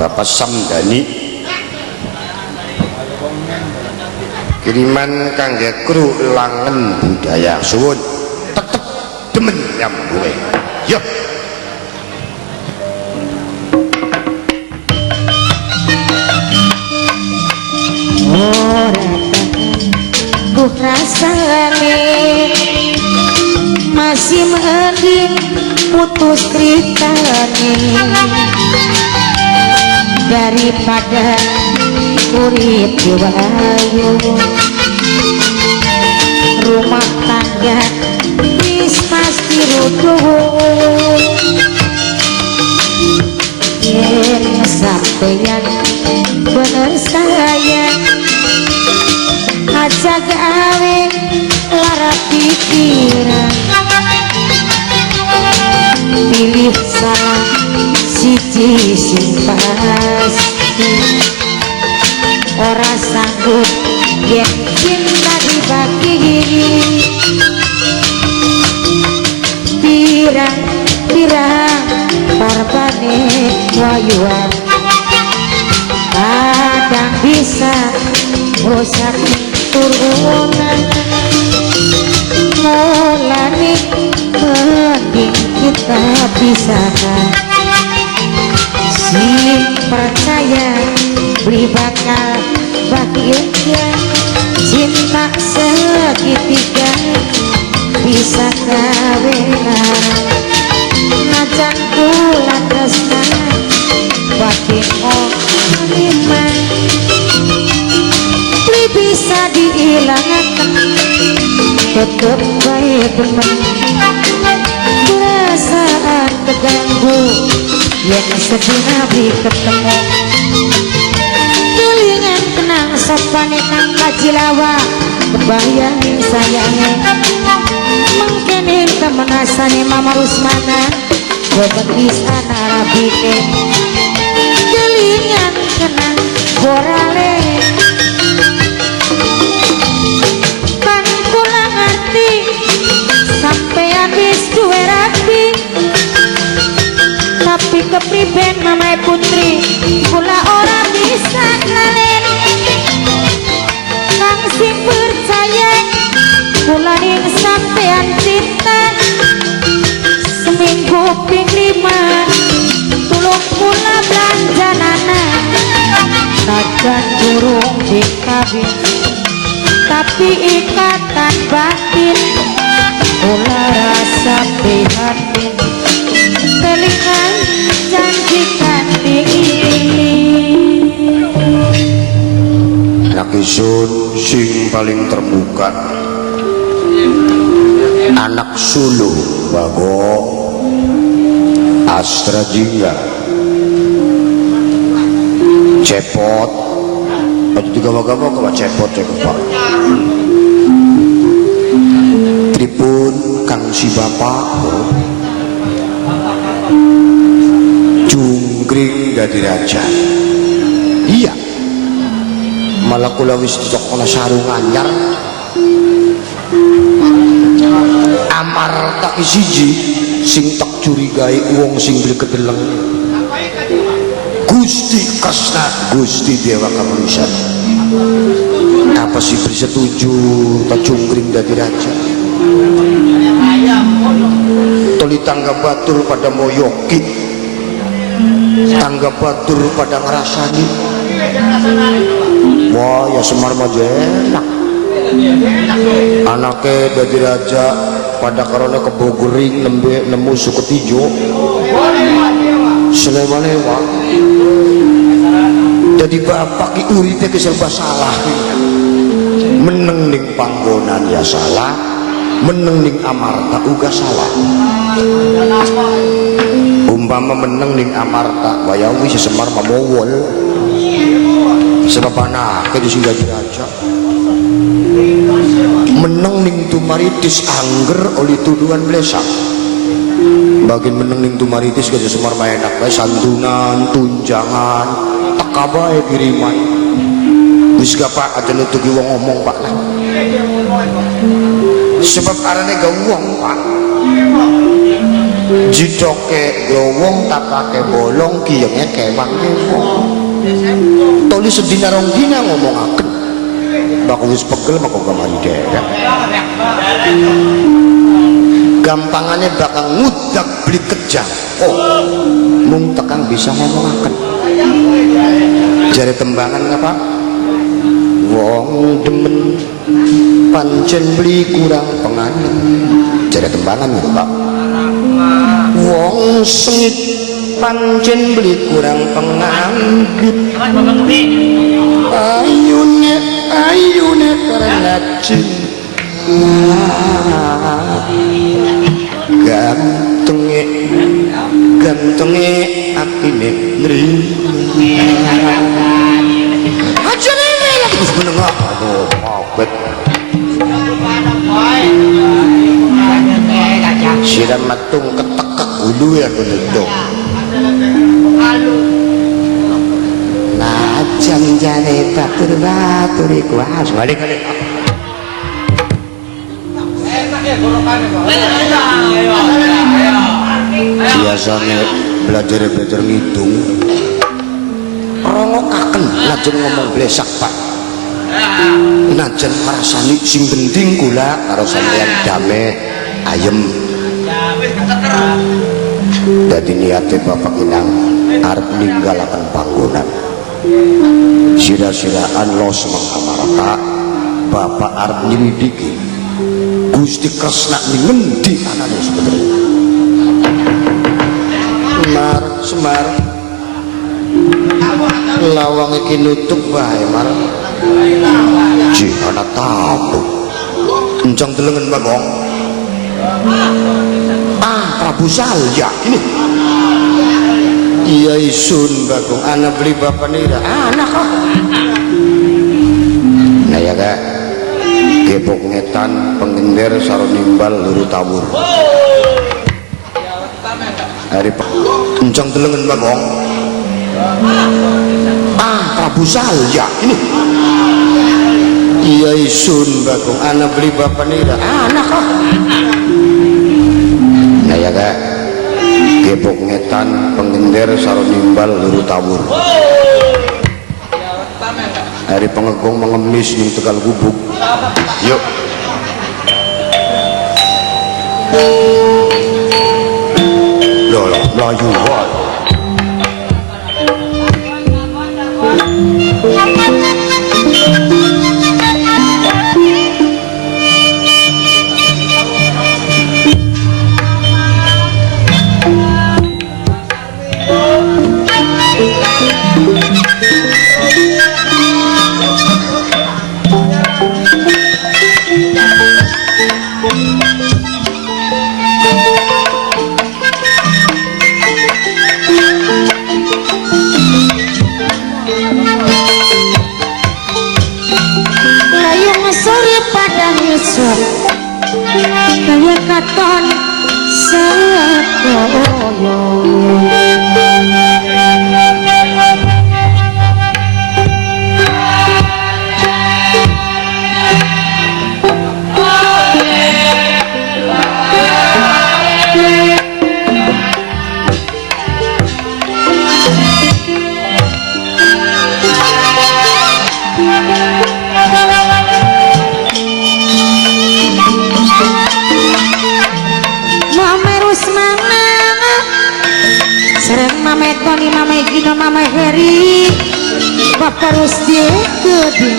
Bapak Samdani kiriman kangge kru Langen Budaya suwun tetep demen nyambunge yo. Rasane masih mending putus ceritane daripada urip diwayu rumah tangga wis pasti rubuh yen sampeyan bener sayang aja gawe lara pikiran pilih salah siji sing pasti ora sanggup yen cinta dibagi pirang-pirang korbane wayuan kadang bisa rusak turunan mulane mending kita pisahkan sing percaya beri bakal bahagia cinta segitiga bisa kawenan najan kula tresna batin liman bisa dihilangkan tetep baik teman perasaan terganggu yang sedih nabi ketemu kelingan kenang sopane nang kajilawa kebayangin sayangnya mungkinin kemenasane mama Rusmana bebetis anak rabike kelingan kenang borale tapi kepriben mamai putri kula ora bisa ngalen kang sing percaya kula ning sampean cinta seminggu ping 5 tulung kula belanjanana takkan durung dikawin tapi ikatan batin kula rasa prihatin kelingan janjikan ini anak isun sing paling terbuka anak sulung Bago Astra Jingga cepot atau juga gawa-gawa kawa cepot ya Pak tripun kang si bapak Jungkring dadi raja iya malah kula wis cocok ana sarung anyar Amarta siji sing tak curigai wong sing blekedeleng Gusti Kresna Gusti Dewa Kamulisan apa sih bersetuju tak Jungkring dadi raja toli tangga batur pada moyoki tangga batur pada ngerasani wah ya Semar mah enak anaknya dadi raja pada karena kebogering nemu Suketijo selewalewa jadi bapak ki uripe keserba salah meneng ning panggonan ya salah meneng ning Amarta uga salah umpama meneng ning Amarta bayawi si Semar mamowol sebab anak itu sing dadi raja meneng ning Tumaritis angger oleh tuduhan blesak bagian meneng ning Tumaritis gajah Semar maenak bae santunan tunjangan teka bae kiriman wis gak Pak aja nutuki wong ngomong Pak lah sebab arane gak wong Pak jidoke glowong tatake bolong kiyenge kewang kewong tulis sedina rong dina ngomongaken baku wis pegel maka kamari derek gampangannya bakal ngudak beli kejang oh mung tekang bisa ngomongaken jare tembangan ngapa wong demen pancen beli kurang penganem jare tembangan ngapa wong sengit pancen beli kurang penganggit ayune karena cinta gantenge atine nrimo aja rene lagi wis menengah aduh mabet siram matung ketekek hulu ya kono najan jane batur iku harus balik biasanya belajar ngitung rongokaken lajeng ngomong blesak pak najan ngrasani sing penting kula karo sampeyan damai ayem dadi niate bapak inang arep ninggalaken panggonan sira-siraan los mengamaraka bapak arep nyelidiki Gusti Kresna ning ngendi anane sebenarnya Semar lawang iki nutup wae Mar ji ana tamu encang delengen Bagong Prabu Salya ini iya isun Bagong anak beli bapak nira anak kok nah ya kak gebok ngetan penginder saro nimbal luru tabur hari encang delengen Bagong Prabu Salya ini iya isun Bagong anak beli bapak nira anak kok nah ya kak gebok ngetan penginder saro nimbal luru tabur hari pengegong mengemis ning Tegal Gubuk yuk loh melayu wae kaya katon sekoyo Mama Tony, Mama Gino, Mama Heri, Bapak Rusdi Gede.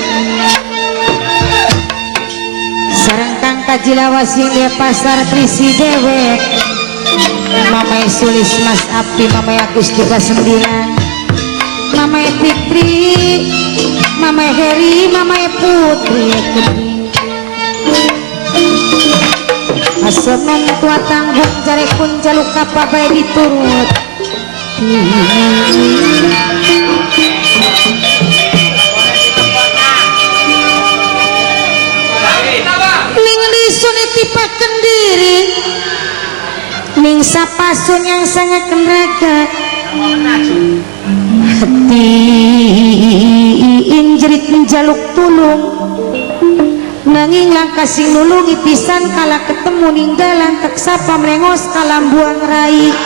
Sareng Kang Kajilawas hingga pasar Trisi Dewe, Mama Sulis Mas Abdi, Mama Agus 39, Mama Fitri, Mama Heri, Mama Putri Asonan tua tanggung jare pun jaluk kapabai diturut ning lisun tipaken diri ning sapasun yang sangat kenraga hati injerit menjaluk tulung nang nanging langkah sing nulungi pisan kala ketemu ninggalan teksapa melengos kalambuang rai.